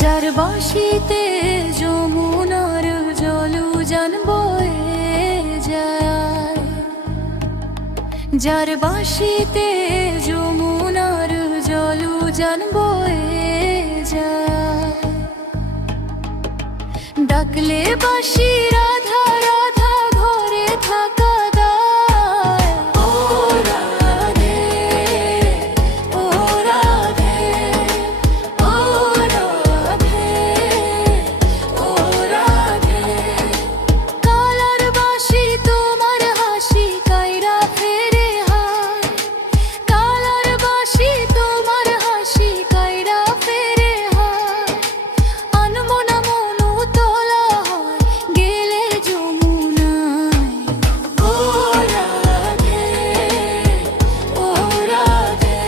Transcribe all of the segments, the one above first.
যার বাঁশিতে যমুনার জলযান বয়ে যায়, যার বাঁশিতে যমুনার জলযান বয়ে যায়। ডাকলে বাঁশি রাধা রাধা ঘরে থাকা দায়। ও রাধে, ও রাধে, ও রাধে, ও রাধে। কালার বাঁশি তোমার হাসি কাইরা ফেরে হায়, কালার বাঁশি তোমার হাসি কাইরা ফেরে হায়। আনমনা মনু তোলা হয় গেলে যমুনায়। ও রাধে, ও রাধে,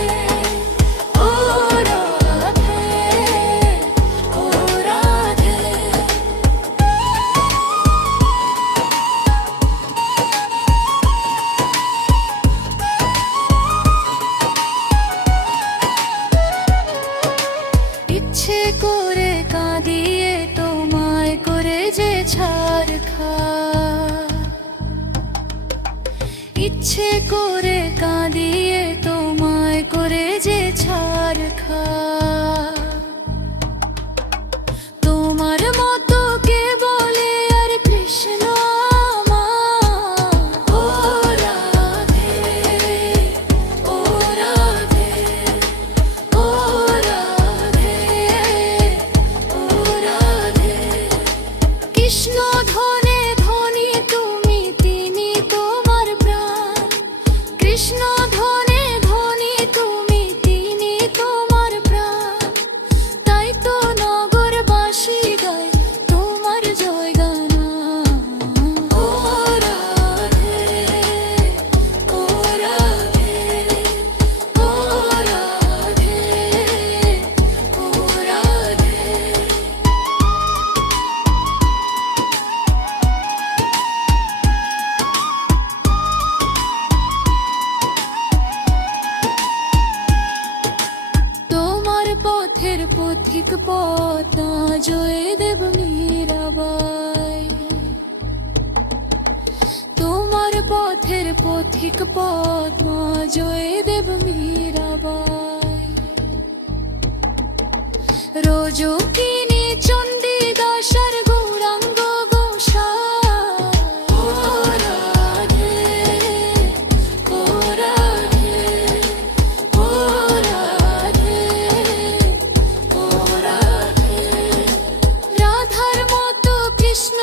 ও রাধে, ও রাধে। ইচ্ছে করে কাঁদিয়ে তোমায় করে যে ছাড় খা, ইচ্ছে করে কাঁদিয়ে তোমায় করে যে ছাড় খা। তোমার মতো কে বলে আর কৃষ্ণ আমার। ও রাধে, ও রাধে, ও রাধে, ও রাধে। কৃষ্ণ ধনে ধনী তুমি, তিনি তোমার প্রাণ। কৃষ্ণ ধনে ধনী তুমি, তিনি তোমার প্রাণ। তাই তো নগরবাসী গায় তোমার জয়গান। ও রাধে, ও রাধে, ও রাধে, ও রাধে। তোমার পথের পথিক পথ না জয় দেব মীরাবাই। তোমার পথের পথিক পথ না জয় দেব মীরাবাই। রোজকিনী চণ্ডীদাসার গৌরাঙ্গ গোসাই। ও রাধে, ও রাধে, ও রাধে, ও রাধে। রাধার মতো কৃষ্ণ